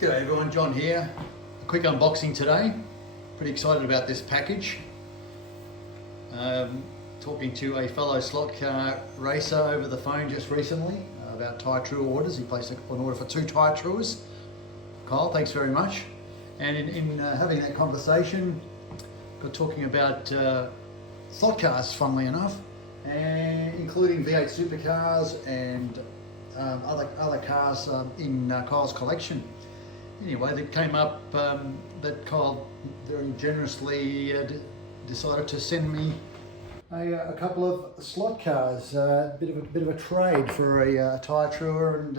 G'day everyone, John here. A quick unboxing today. Pretty excited about this package. Talking to a fellow slot car racer over the phone just recently about Tyre Truer orders. He placed an order for 2 Tyre Truers. Kyle, thanks very much. And in having that conversation, got talking about slot cars, funnily enough, and including V8 supercars and other cars in Kyle's collection. Anyway, that came up that Kyle very generously decided to send me a couple of slot cars, a bit of a trade for a Tyre Truer and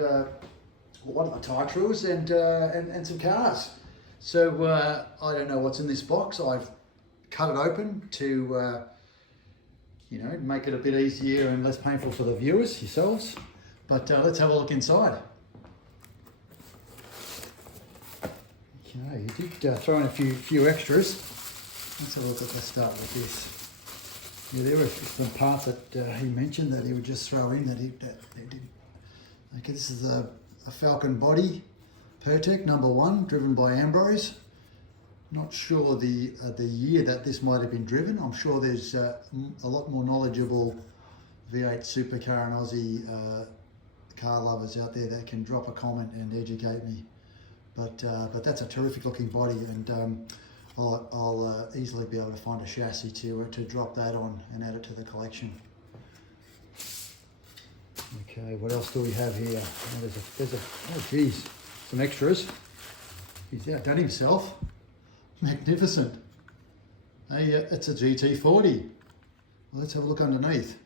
one of the Tyre Truers and some cars. So I don't know what's in this box. I've cut it open to make it a bit easier and less painful for the viewers yourselves. But let's have a look inside. Okay, you did throw in a few extras. Let's have a look. Let's start with this. Yeah, there were some parts that he mentioned that he would just throw in that he did. Okay, this is a Falcon body, Pertec #1, driven by Ambrose. Not sure the year that this might have been driven. I'm sure there's a lot more knowledgeable V8 supercar and Aussie car lovers out there that can drop a comment and educate me. But that's a terrific looking body, and I'll easily be able to find a chassis to drop that on and add it to the collection. Okay, what else do we have here? Oh geez, some extras. He's outdone himself. Magnificent. It's a GT40. Well, let's have a look underneath.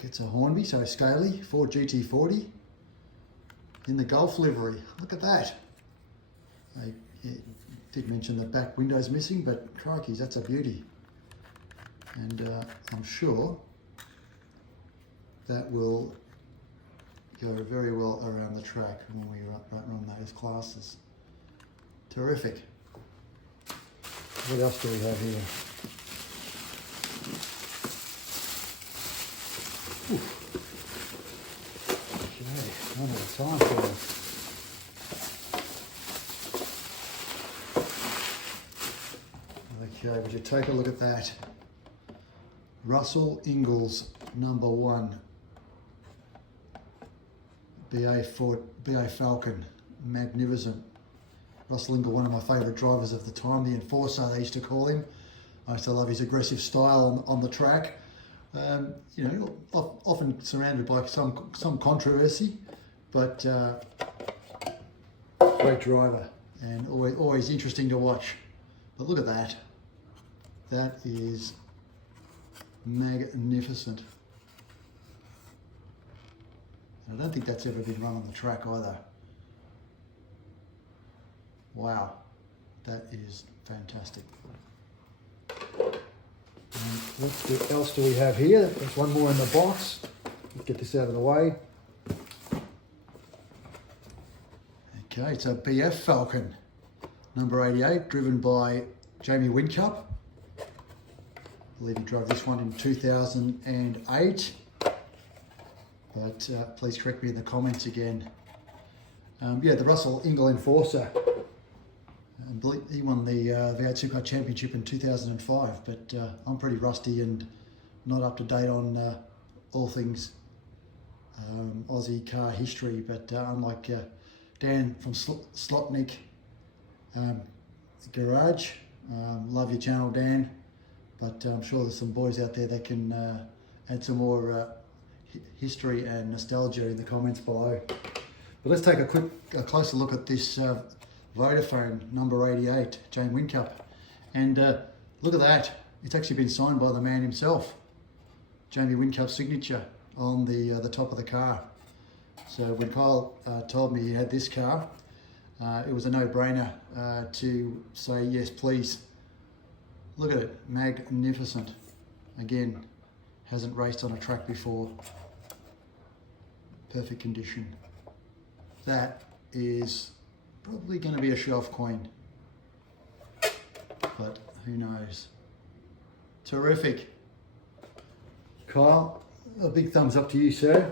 It's a Hornby, so scaly, Ford GT40 in the Golf livery. Look at that. I did mention the back window's missing, but crikey, that's a beauty. And I'm sure that will go very well around the track when we run those classes. Terrific. What else do we have here? Oof. Okay, one at a time for us. Okay, would you take a look at that? Russell Ingall's #1 BA Falcon, magnificent. Russell Ingall, one of my favourite drivers of the time, the enforcer they used to call him. I used to love his aggressive style on the track. Often surrounded by some controversy, but great driver and always interesting to watch. But look at that. That is magnificent. And I don't think that's ever been run on the track either. Wow, that is fantastic. And what else do we have here? There's one more in the box. Let's get this out of the way. Okay, it's a BF Falcon, #88, driven by Jamie Whincup. I believe he drove this one in 2008. But please correct me in the comments again. The Russell Ingall Enforcer. I believe he won the V8 Supercar Championship in 2005, but I'm pretty rusty and not up to date on all things Aussie car history. But unlike Dan from Slotnick Garage, love your channel, Dan. But I'm sure there's some boys out there that can add some more history and nostalgia in the comments below. But let's take a closer look at this Vodafone #88, Jane Whincup. And look at that. It's actually been signed by the man himself. Jamie Whincup's signature on the top of the car. So when Kyle told me he had this car, it was a no-brainer to say yes, please. Look at it, magnificent. Again, hasn't raced on a track before. Perfect condition. That is probably going to be a shelf queen, but who knows. Terrific. Kyle, a big thumbs up to you, sir.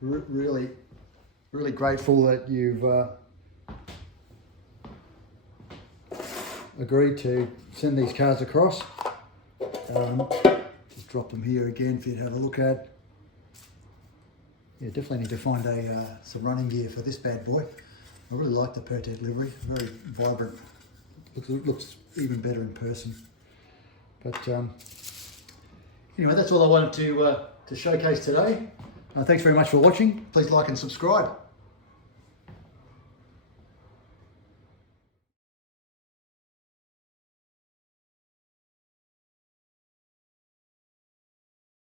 Really really grateful that you've agreed to send these cars across. Just drop them here again for you to have a look at. Yeah, definitely need to find some running gear for this bad boy. I really like the Pertet livery, very vibrant. Looks even better in person. But anyway, that's all I wanted to showcase today. Thanks very much for watching. Please like and subscribe.